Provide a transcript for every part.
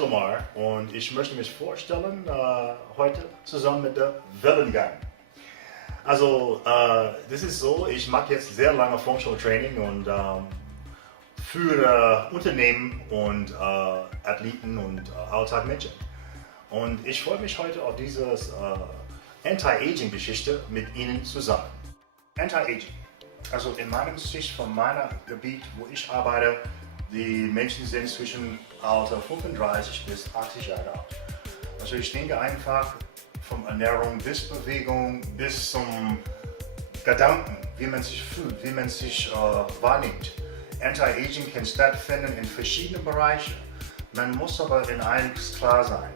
Lemar und ich möchte mich vorstellen, heute zusammen mit der Wellengang. Also, das ist so, ich mache jetzt sehr lange Functional Training und für Unternehmen und Athleten und Alltagmenschen. Und ich freue mich heute auf diese Anti-Aging-Geschichte mit Ihnen zusammen. Anti-Aging. Also in meinem Sicht von meinem Gebiet, wo ich arbeite, die Menschen sind zwischen Alter 35 bis 80 Jahre alt. Also ich denke einfach von Ernährung bis Bewegung bis zum Gedanken, wie man sich fühlt, wie man sich wahrnimmt. Anti-Aging kann stattfinden in verschiedenen Bereichen. Man muss aber in eines klar sein.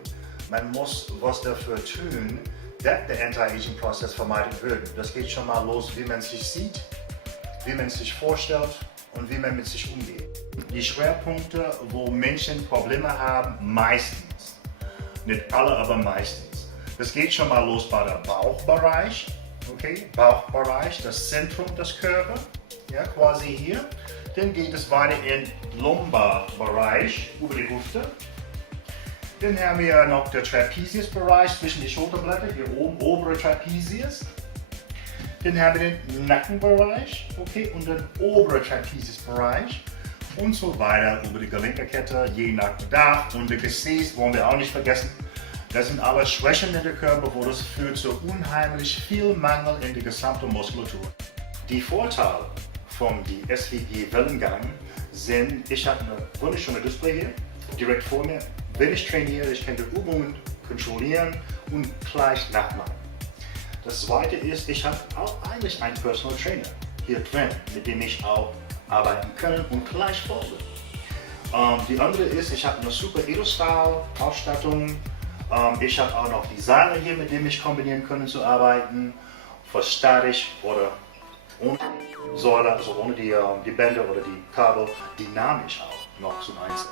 Man muss was dafür tun, dass der Anti-Aging-Prozess vermieden wird. Das geht schon mal los, wie man sich sieht, wie man sich vorstellt und wie man mit sich umgeht. Die Schwerpunkte, wo Menschen Probleme haben, meistens, nicht alle, aber meistens. Das geht schon mal los bei der Bauchbereich, okay? Bauchbereich, das Zentrum des Körpers, ja, quasi hier. Dann geht es weiter in Lumbarbereich, über die Hüfte. Dann haben wir noch den Trapeziusbereich zwischen die Schulterblätter, hier oben, obere Trapezius. Dann haben wir den Nackenbereich, okay, und den oberen Trapeziusbereich und so weiter über die Gelenkerkette, je nach Bedarf. Und das Gesäß wollen wir auch nicht vergessen. Das sind alle Schwächen in der Körper, wo das führt zu unheimlich viel Mangel in der gesamten Muskulatur. Die Vorteile von der SVG Wellengang sind, ich habe eine wunderschöne Display hier, direkt vor mir. Wenn ich trainiere, ich kann die Übungen kontrollieren und gleich nachmachen. Das zweite ist, ich habe auch eigentlich einen Personal Trainer hier drin, mit dem ich auch arbeiten kann und gleich folge. Die andere ist, ich habe eine super Edelstahl-Ausstattung. Ich habe auch noch die Seile hier, mit denen ich kombinieren kann zu arbeiten, für statisch oder ohne Säule, also ohne die Bänder oder die Kabel, dynamisch auch noch zum Einsatz.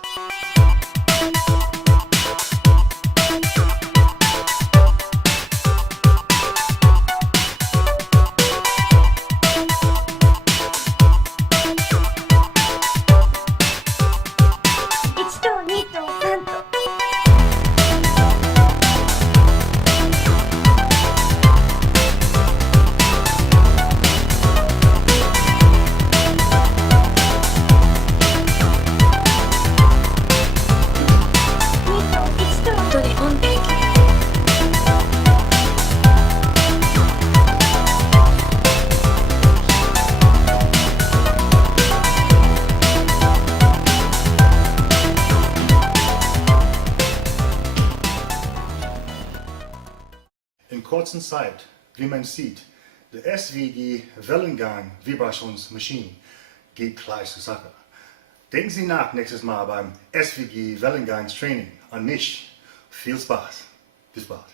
In kurzer Zeit, wie man sieht, der SVG Wellengang Vibrationsmaschine geht gleich zur Sache. Denken Sie nach nächstes Mal beim SVG Wellengangs Training an mich. Viel Spaß. Bis bald.